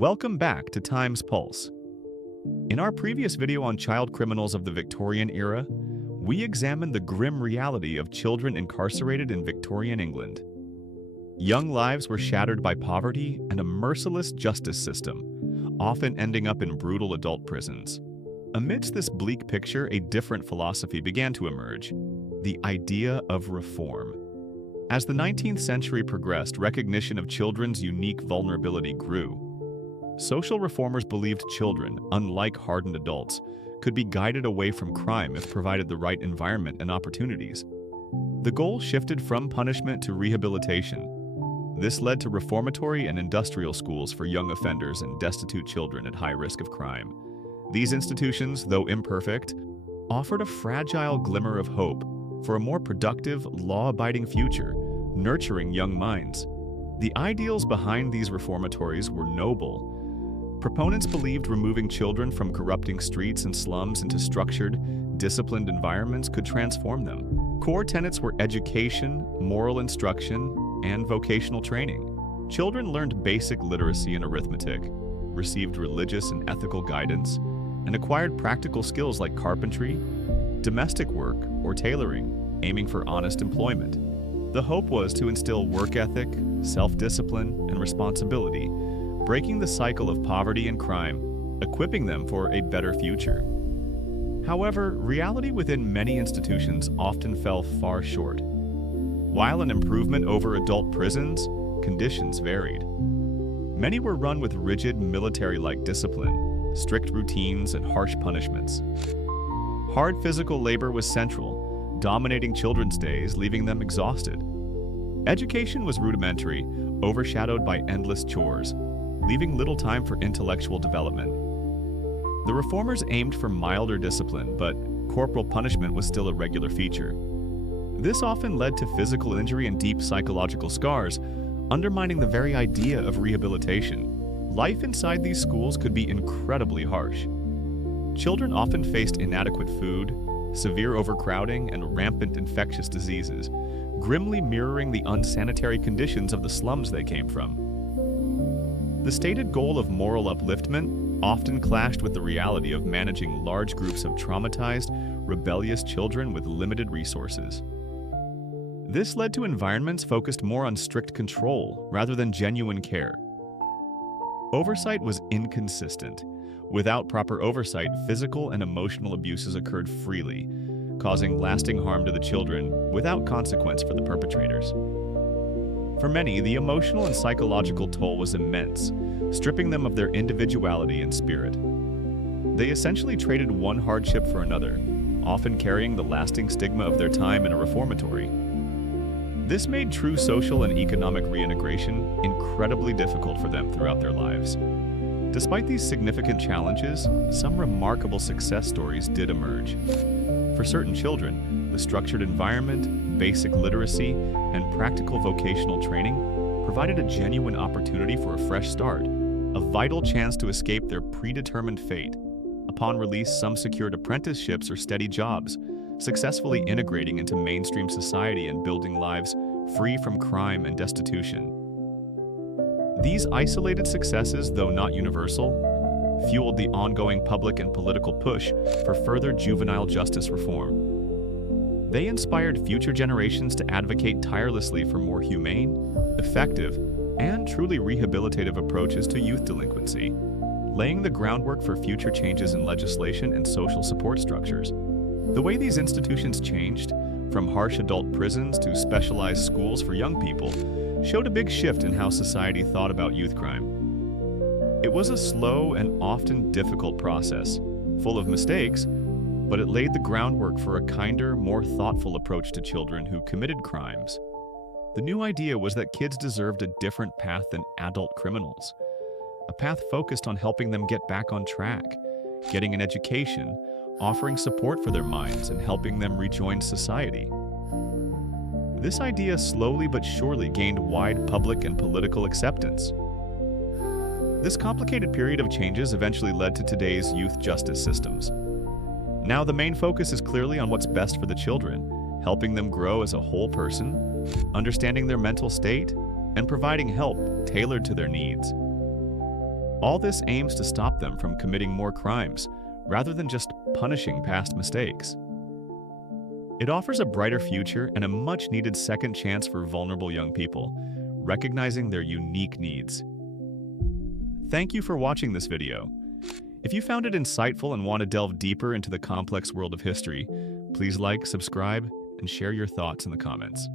Welcome back to Time's Pulse. In our previous video on child criminals of the Victorian era, we examined the grim reality of children incarcerated in Victorian England. Young lives were shattered by poverty and a merciless justice system, often ending up in brutal adult prisons. Amidst this bleak picture, a different philosophy began to emerge: the idea of reform. As the 19th century progressed, recognition of children's unique vulnerability grew. Social reformers believed children, unlike hardened adults, could be guided away from crime if provided the right environment and opportunities. The goal shifted from punishment to rehabilitation. This led to reformatory and industrial schools for young offenders and destitute children at high risk of crime. These institutions, though imperfect, offered a fragile glimmer of hope for a more productive, law-abiding future, nurturing young minds. The ideals behind these reformatories were noble. Proponents believed removing children from corrupting streets and slums into structured, disciplined environments could transform them. Core tenets were education, moral instruction, and vocational training. Children learned basic literacy and arithmetic, received religious and ethical guidance, and acquired practical skills like carpentry, domestic work, or tailoring, aiming for honest employment. The hope was to instill work ethic, self-discipline, and responsibility, breaking the cycle of poverty and crime, equipping them for a better future. However, reality within many institutions often fell far short. While an improvement over adult prisons, conditions varied. Many were run with rigid military-like discipline, strict routines, and harsh punishments. Hard physical labor was central, dominating children's days, leaving them exhausted. Education was rudimentary, overshadowed by endless chores, leaving little time for intellectual development. The reformers aimed for milder discipline, but corporal punishment was still a regular feature. This often led to physical injury and deep psychological scars, undermining the very idea of rehabilitation. Life inside these schools could be incredibly harsh. Children often faced inadequate food, severe overcrowding, and rampant infectious diseases, grimly mirroring the unsanitary conditions of the slums they came from. The stated goal of moral upliftment often clashed with the reality of managing large groups of traumatized, rebellious children with limited resources. This led to environments focused more on strict control rather than genuine care. Oversight was inconsistent. Without proper oversight, physical and emotional abuses occurred freely, causing lasting harm to the children without consequence for the perpetrators. For many, the emotional and psychological toll was immense, stripping them of their individuality and spirit. They essentially traded one hardship for another, often carrying the lasting stigma of their time in a reformatory. This made true social and economic reintegration incredibly difficult for them throughout their lives. Despite these significant challenges, some remarkable success stories did emerge. For certain children, the structured environment, basic literacy, and practical vocational training provided a genuine opportunity for a fresh start, a vital chance to escape their predetermined fate. Upon release, some secured apprenticeships or steady jobs, successfully integrating into mainstream society and building lives free from crime and destitution. These isolated successes, though not universal, fueled the ongoing public and political push for further juvenile justice reform. They inspired future generations to advocate tirelessly for more humane, effective, and truly rehabilitative approaches to youth delinquency, laying the groundwork for future changes in legislation and social support structures. The way these institutions changed, from harsh adult prisons to specialized schools for young people, showed a big shift in how society thought about youth crime. It was a slow and often difficult process, full of mistakes, but it laid the groundwork for a kinder, more thoughtful approach to children who committed crimes. The new idea was that kids deserved a different path than adult criminals, a path focused on helping them get back on track, getting an education, offering support for their minds, and helping them rejoin society. This idea slowly but surely gained wide public and political acceptance. This complicated period of changes eventually led to today's youth justice systems. Now the main focus is clearly on what's best for the children, helping them grow as a whole person, understanding their mental state, and providing help tailored to their needs. All this aims to stop them from committing more crimes, rather than just punishing past mistakes. It offers a brighter future and a much-needed second chance for vulnerable young people, recognizing their unique needs. Thank you for watching this video. If you found it insightful and want to delve deeper into the complex world of history, please like, subscribe, and share your thoughts in the comments.